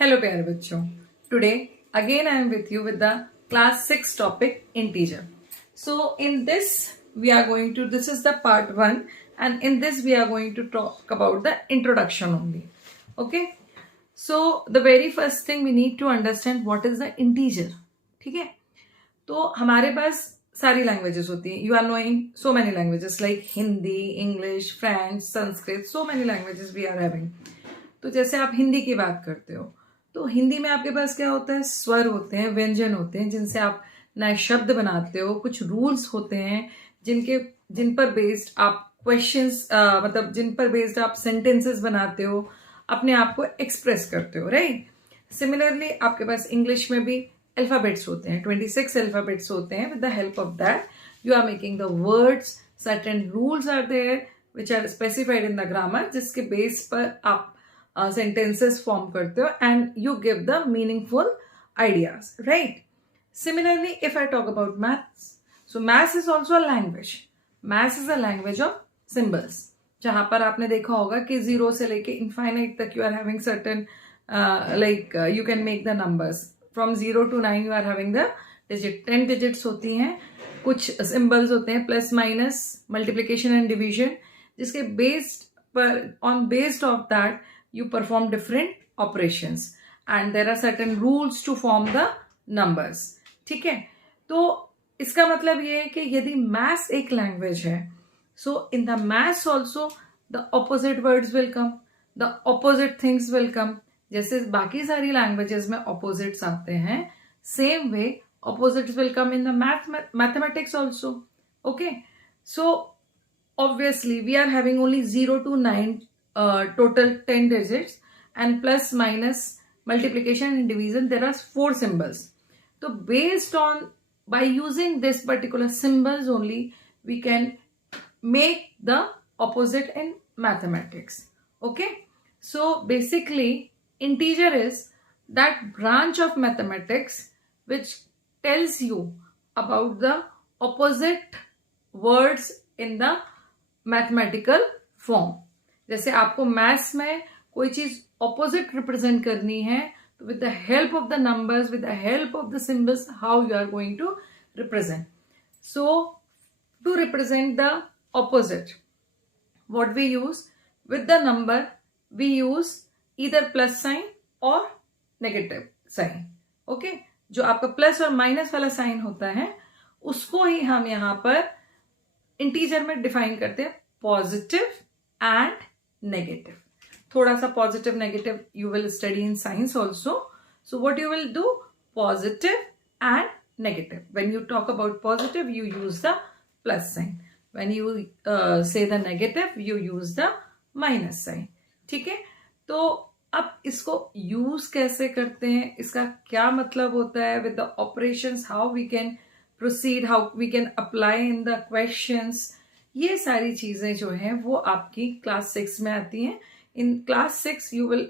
Hello प्यारे बच्चों. Today again I am with you with the class 6 topic integer. So in this this is the part 1 and in this we are going to talk about the introduction only. Okay. So the very first thing we need to understand what is the integer. ठीक है. तो हमारे पास सारी languages होती हैं. You are knowing so many languages like Hindi, English, French, Sanskrit, so many languages we are having. तो जैसे आप हिंदी की बात करते हो तो हिंदी में आपके पास क्या होता है, स्वर होते हैं, व्यंजन होते हैं जिनसे आप नए शब्द बनाते हो. कुछ रूल्स होते हैं जिन पर बेस्ड आप क्वेश्चंस मतलब जिन पर बेस्ड आप सेंटेंसेस बनाते हो, अपने आप को एक्सप्रेस करते हो, राइट. सिमिलरली आपके पास इंग्लिश में भी अल्फाबेट्स होते हैं, 26 अल्फाबेट्स होते हैं. With the help of that you are making the words. Certain rules are there which are specified in the grammar, जिसके बेस पर आप sentences form करते हो and you give the meaningful ideas, right? Similarly, if I talk about maths, so maths is also a language. Maths is a language of symbols. जहां पर आपने देखा होगा कि 0 से लेके infinite तक you are having certain you can make the numbers. From 0 to 9 you are having the digit. 10 digits होती हैं, कुछ symbols होते हैं plus minus, multiplication and division, जिसके based of that you perform different operations and there are certain rules to form the numbers. ठीक है. तो इसका मतलब ये है कि यदि मैथ्स एक लैंग्वेज है, so in the maths also the opposite words will come, the opposite things will come. जैसे बाकी सारी लैंग्वेजेस में opposites आते हैं, same way opposites will come in the mathematics also. Okay. So obviously we are having only 0 to 9 total 10 digits and plus minus multiplication and division there are 4 symbols. So based on by using this particular symbols only we can make the opposite in mathematics. Okay. So basically integer is that branch of mathematics which tells you about the opposite words in the mathematical form. जैसे आपको maths में कोई चीज opposite represent करनी है तो with the help of the numbers, with the help of the symbols, how you are going to represent. So to represent the opposite what we use with the number, we use either plus sign और negative sign. Okay. जो आपका plus और minus वाला sign होता है उसको ही हम यहां पर इंटीजर में डिफाइन करते हैं पॉजिटिव एंड negative. थोड़ा सा positive negative you will study in science also. So what you will do, positive and negative. When you talk about positive you use the plus sign, when you say the negative you use the minus sign. ठीक है. तो अब इसको use कैसे करते हैं, इसका क्या मतलब होता है, with the operations how we can proceed, how we can apply in the questions, ये सारी चीजें जो हैं वो आपकी क्लास 6 में आती हैं. In class 6 you will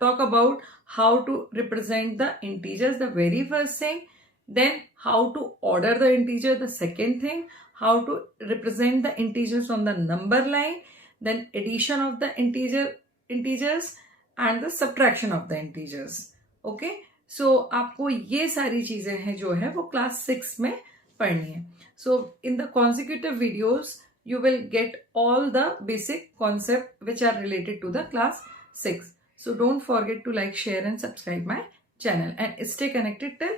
talk about how to represent the integers, the very first thing. Then how to order the integer, the second thing how to represent the integers on the number line, then addition of the integers and the subtraction of the integers. Okay. So आपको ये सारी चीजें हैं जो है वो class 6 में पढ़नी है. So in the consecutive videos you will get all the basic concept which are related to the class 6. So don't forget to like, share and subscribe my channel and stay connected till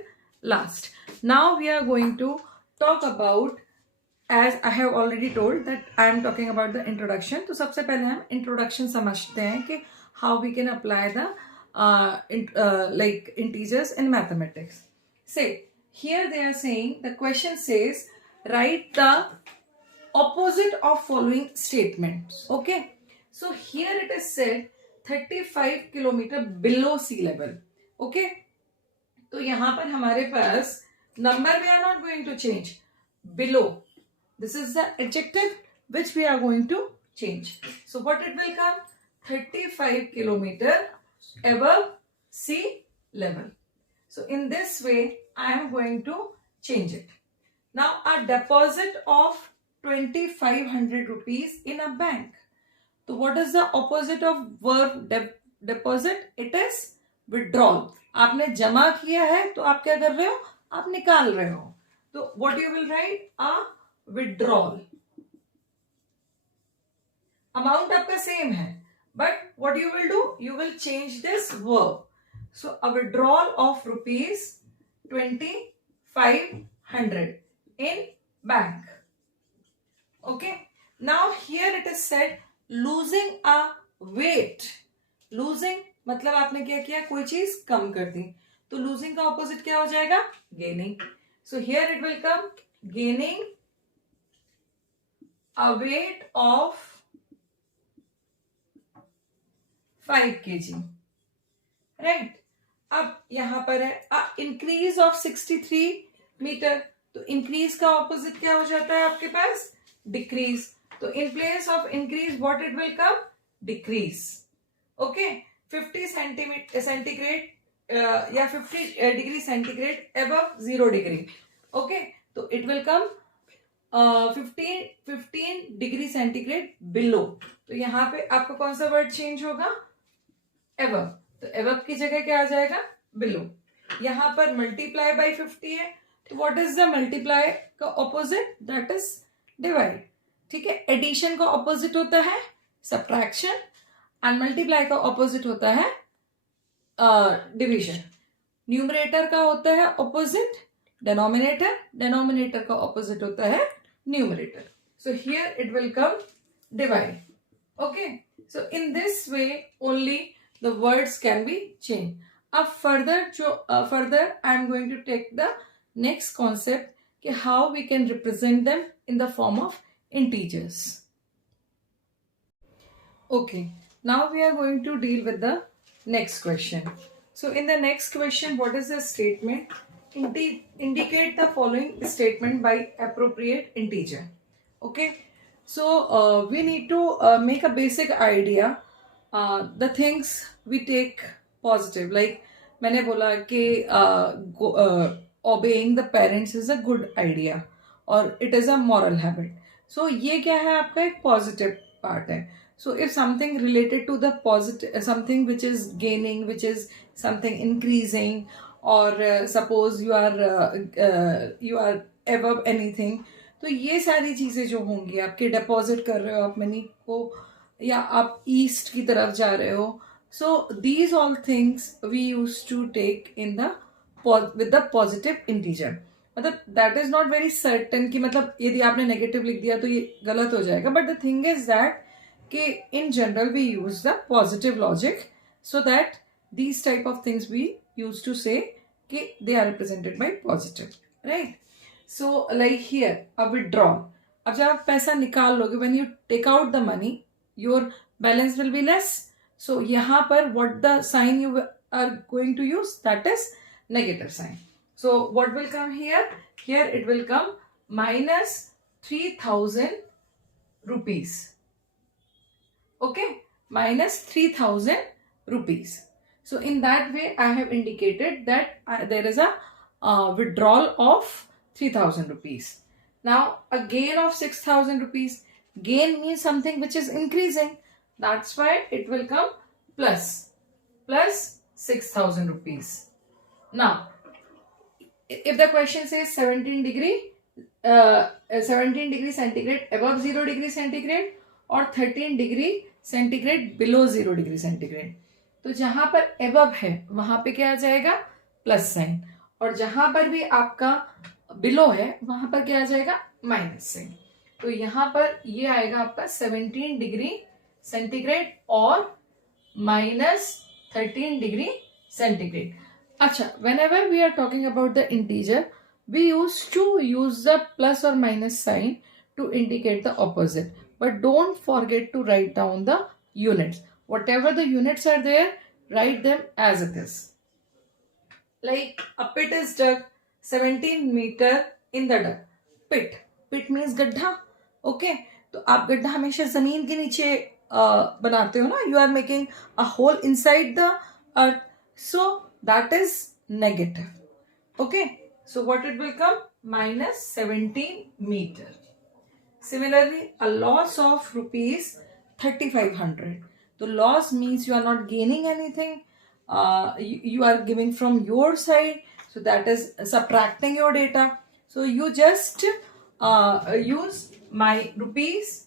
last. Now we are going to talk about, as I have already told that I am talking about the introduction. तो सबसे पहले हम introduction समझते हैं कि how we can apply the integers in mathematics. Say here they are saying, the question says write the opposite of following statements. Okay. So here it is said 35 kilometer below sea level. Okay. तो यहां पर हमारे पास number we are not going to change. Below, this is the adjective which we are going to change. So what it will come? 35 kilometer above sea level. So in this way I am going to change it. Now a deposit of 2500 rupees in a bank. So what is the opposite of verb deposit? It is withdrawal, आपने जमा किया है तो आप क्या कर रहे हो, आप निकाल रहे हो, तो what you will write, a withdrawal. Amount आपका सेम है, but what you will do, you will change this verb. So a withdrawal of rupees 2500 in bank. Okay, now here it is said losing a weight. losing मतलब आपने क्या किया, कोई चीज कम कर दी, तो losing का ऑपोजिट क्या हो जाएगा, gaining. So here it will come gaining a weight of 5 kg. Right, अब यहां पर है इंक्रीज ऑफ 63 मीटर, तो इंक्रीज का ऑपोजिट क्या हो जाता है आपके पास, डिक्रीज. तो in place of increase what it will come, decrease. Okay, 50 centigrade या 50 degree centigrade above 0 degree. Okay, तो it will come 15 degree centigrade below. तो यहाँ पे आपको कौन सा वर्ड चेंज होगा, एबव. तो एबव की जगह क्या आ जाएगा, बिलो. यहां पर मल्टीप्लाई बाय 50 है, तो व्हाट इज द मल्टीप्लाई का ऑपोजिट, दैट इज डिवाइड. ठीक है, एडिशन का ऑपोजिट होता है सब्ट्रैक्शन, एंड मल्टीप्लाई का ऑपोजिट होता है डिवीजन. न्यूमरेटर का होता है ऑपोजिट डिनोमिनेटर, डिनोमिनेटर का ऑपोजिट होता है numerator. So here it will come divide. Okay, so in this way only the words can be changed. अब further I am going to take the next concept कि how we can represent them in the form of integers. Okay, now we are going to deal with the next question. So in the next question, what is the statement? Indicate the following statement by appropriate integer. Okay, so we need to make a basic idea. The things we take positive, like मैंने बोला कि obeying the parents is a good idea और it is a moral habit. So ये क्या है, आपका एक positive part है. So if something related to the positive, something which is gaining, which is something increasing, or suppose you are above anything, तो ये सारी चीजें जो होंगी, आपके डिपॉजिट कर रहे हो आप मनी को, या आप ईस्ट की तरफ जा रहे हो, so these all things we use to take in the with the positive integer. मतलब that is not very certain कि मतलब यदि आपने नेगेटिव लिख दिया तो ये गलत हो जाएगा, but the thing is that कि in general we use the positive logic, so that these type of things we use to say कि they are represented by positive. Right, so like here a withdrawal. अब जब आप पैसा निकाल लोगे, when you take out the money, your balance will be less. So यहाँ पर what the sign you are going to use, that is negative sign. So what will come here? Here it will come minus 3000 rupees. Okay, minus 3000 rupees. So in that way I have indicated that there is a withdrawal of 3000 rupees. Now a gain of 6000 rupees. Gain means something which is increasing. That's why it will come plus 6,000 rupees. Now, if the question says 17 degree centigrade above 0 degree centigrade or 13 degree centigrade below 0 degree centigrade, तो जहां पर above है वहां पे क्या आ जाएगा, plus sign, और जहां पर भी आपका below है वहां पर क्या आ जाएगा, माइनस साइन. तो यहां पर ये आएगा आपका 17 डिग्री सेंटीग्रेड और माइनस 13 डिग्री सेंटीग्रेड. अच्छा, whenever we are talking about the integer, we used to use the plus or minus sign to indicate the opposite, but don't forget to write down the units. Whatever the units are there, write them as it is. Like a pit is dug 17 meter in the dug. Pit means गड्ढा. Okay, तो आप गड्ढा हमेशा जमीन के नीचे बनाते हो ना, you are making a hole inside the earth, so that is negative. Okay, so what it will come, minus 17 meter. Similarly, a loss of rupees 3500. The loss means you are not gaining anything. you are giving from your side, so that is subtracting your data. So you just use my rupees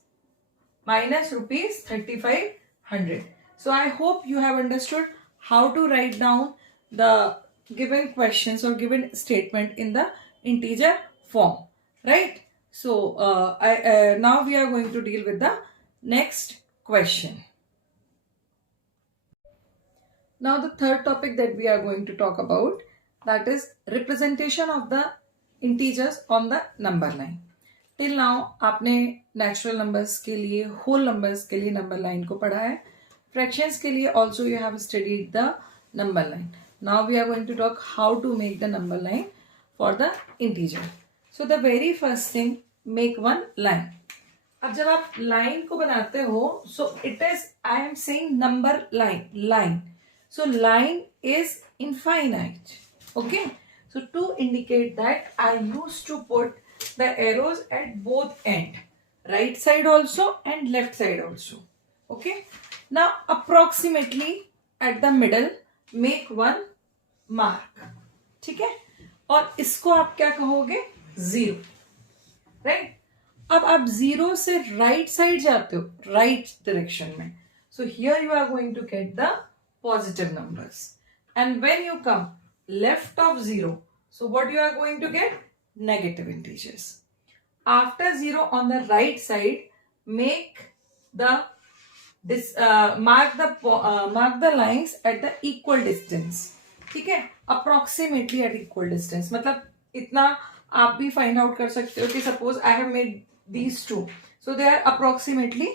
minus rupees 3500. So I hope you have understood how to write down the given questions or given statement in the integer form, right? So now we are going to deal with the next question. Now the third topic that we are going to talk about, that is representation of the integers on the number line. Till now आपने natural numbers के लिए, whole numbers के लिए number line को पढ़ा है. Fractions के लिए also you have studied the number line. Now we are going to talk how to make the number line for the integer. So the very first thing, make one line. अब जब आप line को बनाते हो, so it is, I am saying number line. So line is infinite. Okay. So to indicate that, I used to put the arrows at both end, right side also and left side also. Okay. Now approximately at the middle, make one mark. ठीक है. और इसको आप क्या कहोगे? 0. Right. अब आप 0 से राइट साइड जाते हो, राइट डायरेक्शन में. So here you are going to get the positive numbers, and when you come left of 0, so what you are going to get? Negative integers. After 0 on the right side, make the mark the lines at the equal distance. ठीक है, approximately at equal distance. मतलब इतना आप भी find out कर सकते हो कि suppose I have made these two, so they are approximately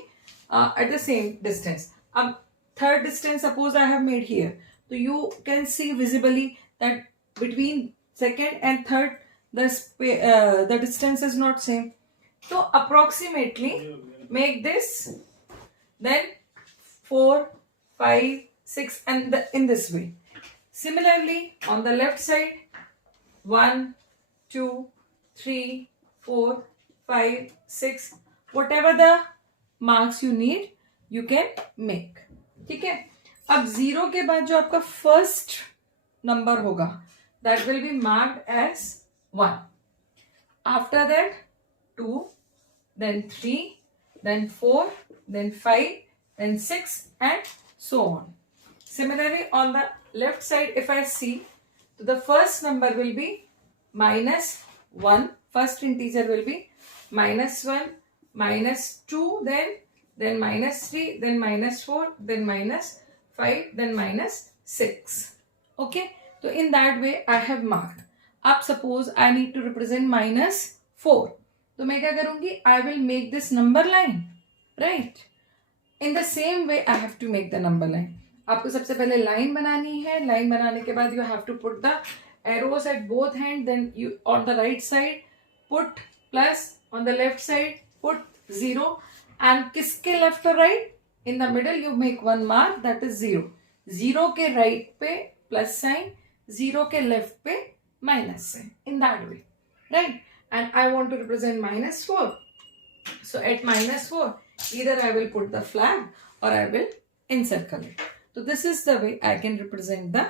at the same distance. अब third distance suppose I have made here, so you can see visibly that between second and third the distance is not same. So approximately make this, then 4, 5, 6 and in this way. Similarly on the left side, 1, 2, 3, 4, 5, 6, whatever the marks you need you can make. ठीक है. अब 0 के बाद जो आपका first number होगा, that will be marked as 1. After that 2, then 3, then 4, then 5, then 6 and so on. Similarly on the left side, if I see, the first number will be minus 1. First integer will be minus 1, minus 2, then minus 3, then minus 4, then minus 5, then minus 6. Okay. So in that way I have marked. Up suppose I need to represent minus 4. तो मैं क्या करूंगी? I will make this number line. Right. In the same way I have to make the number line. आपको सबसे पहले line बनानी है. Line बनाने के बाद you have to put the arrows at both hand. Then you on the right side put plus, on the left side put 0. And किसके left और right? In the middle you make one mark, that is 0. 0 के right पे plus sign, 0 के left पे minus sign, in that way, right. And I want to represent -4. So at -4 either I will put the flag or I will encircle it. So this is the way I can represent the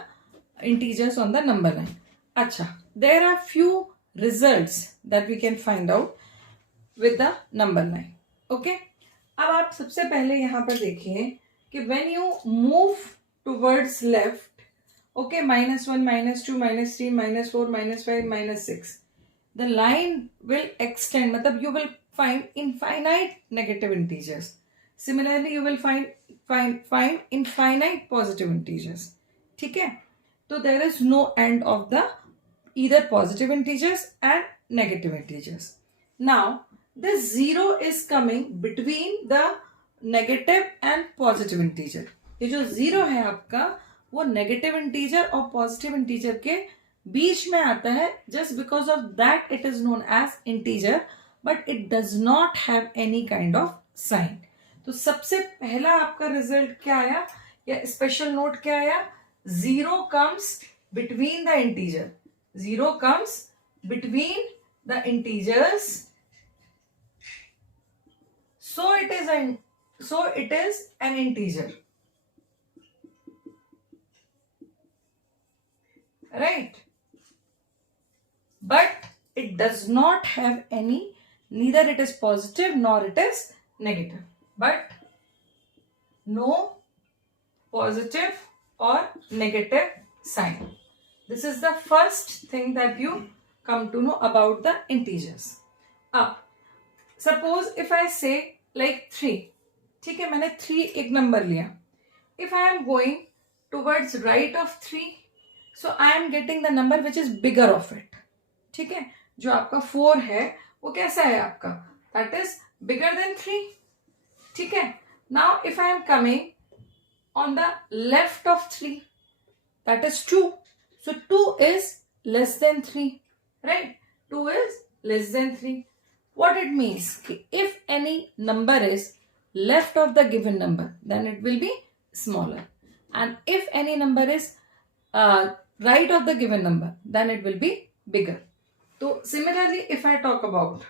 integers on the number line. अच्छा, there are few results that we can find out with the number line. Okay. अब आप सबसे पहले यहाँ पर देखिए कि when you move towards left, okay, -1, -2, -3, -4, -5, -6, the line will extend. मतलब you will find infinite negative integers. Similarly, you will find infinite positive integers. ठीक है. So there is no end of the either positive integers and negative integers. Now this 0 is coming between the negative and positive integer. ये जो 0 है आपका, वो negative integer और positive integer के बीच में आता है. Just because of that it is known as integer, but it does not have any kind of sign. तो सबसे पहला आपका रिजल्ट क्या आया या स्पेशल नोट क्या आया? 0 comes between the integer. 0 comes between the integers. So it is an integer. right? But it does not have any, neither it is positive nor it is negative, but no positive or negative sign. This is the first thing that you come to know about the integers. Up, suppose if I say like 3, ठीक है, मैंने 3 एक number लिया. If I am going towards right of 3, so I am getting the number which is bigger of it. ठीक है, जो आपका 4 है वो कैसा है आपका, that is bigger than 3. ठीक है, now if I am coming on the left of 3, that is 2. So 2 is less than 3, right? 2 is less than 3. What it means, if any number is left of the given number, then it will be smaller. And if any number is right of the given number, then it will be bigger. So similarly, if I talk about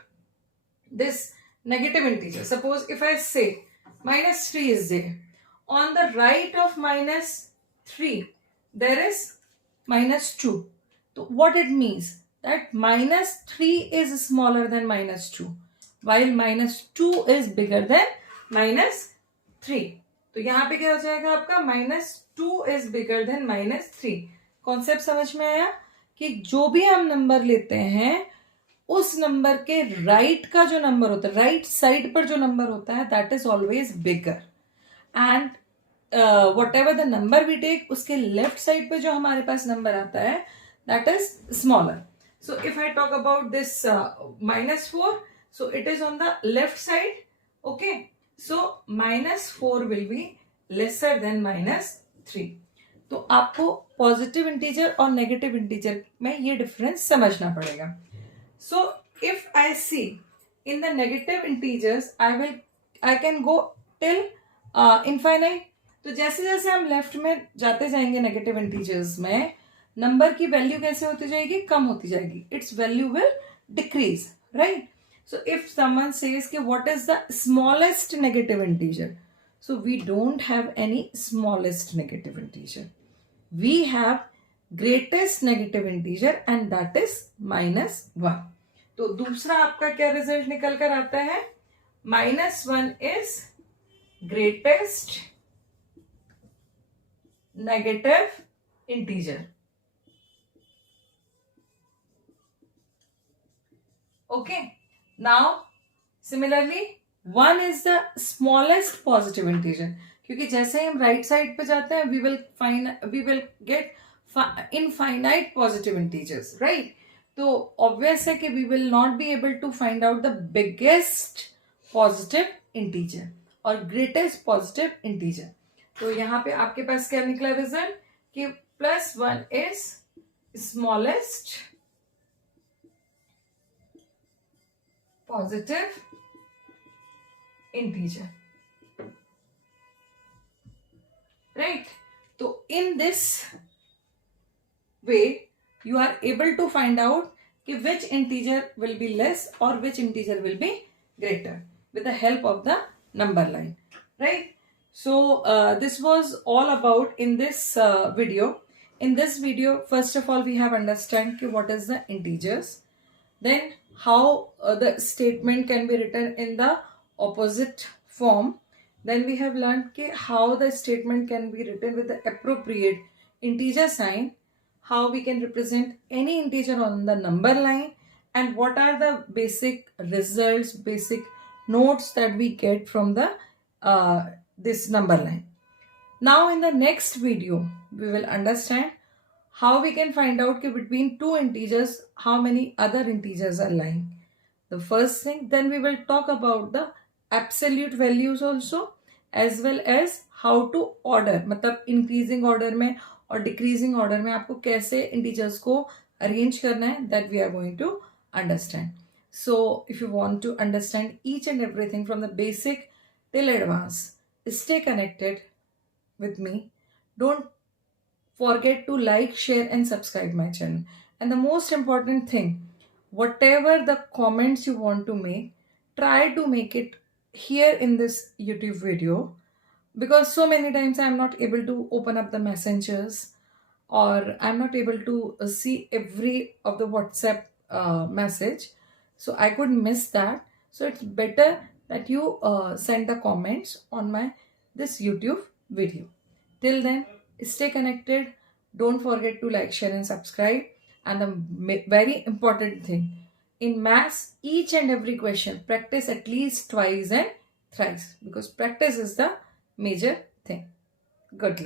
this negative integer, suppose if I say minus 3 is there, on the right of minus 3 there is minus 2. So what it means, that minus 3 is smaller than minus 2, while minus 2 is bigger than minus 3. तो यहाँ पे क्या हो जाएगा आपका, minus 2 is bigger than minus 3. Concept समझ में आया कि जो भी हम नंबर लेते हैं उस नंबर के राइट का जो नंबर होता है, राइट साइड पर जो नंबर होता है, that is always bigger. And whatever the number we take, उसके लेफ्ट साइड पे जो हमारे पास नंबर आता है, that is smaller. So if I talk about this minus 4, so it is on the left side. Okay, so minus 4 will be lesser than minus 3. तो आपको positive integer और नेगेटिव इंटीजर में ये डिफरेंस समझना पड़ेगा. So if I see in the negative integers, I can go till infinite. तो जैसे जैसे हम लेफ्ट में जाते जाएंगे नेगेटिव इंटीजर्स में, नंबर की वैल्यू कैसे होती जाएगी, कम होती जाएगी. Its value will decrease, right? So if someone says कि what is the smallest negative integer, so we don't have any smallest negative integer. We have greatest negative integer and that is minus 1. तो दूसरा आपका क्या result निकल कर आता है, -1 is greatest negative integer. Okay. Now similarly 1 is the smallest positive integer, क्योंकि जैसे ही हम राइट साइड पे जाते हैं we will get infinite positive integers, right? तो obvious है कि we will not be able to find out the biggest positive integer और greatest positive integer. तो यहाँ पे आपके पास क्या निकला रिजल्ट कि +1 is smallest positive integer, right? So in this way you are able to find out which integer will be less or which integer will be greater with the help of the number line, right? So this was all about in this video. In this video, first of all, we have understand what is the integers, then how the statement can be written in the opposite form. Then we have learned how the statement can be written with the appropriate integer sign, how we can represent any integer on the number line, and what are the basic results, basic notes that we get from the this number line. Now in the next video we will understand how we can find out between two integers how many other integers are lying. The first thing, then we will talk about the absolute values also, as well as how to order, मतलब increasing order में और decreasing order में आपको कैसे integers को arrange करना है, that we are going to understand. So if you want to understand each and everything from the basic till advanced, stay connected with me. Don't forget to like, share and subscribe my channel. And the most important thing, whatever the comments you want to make, try to make it here in this YouTube video, because so many times I am not able to open up the messengers or I'm not able to see every of the WhatsApp message, so I could miss that. So it's better that you send the comments on my this YouTube video. Till then, stay connected. Don't forget to like, share, and subscribe. And the very important thing in maths, each and every question practice at least twice and thrice, because practice is the major thing. Good luck.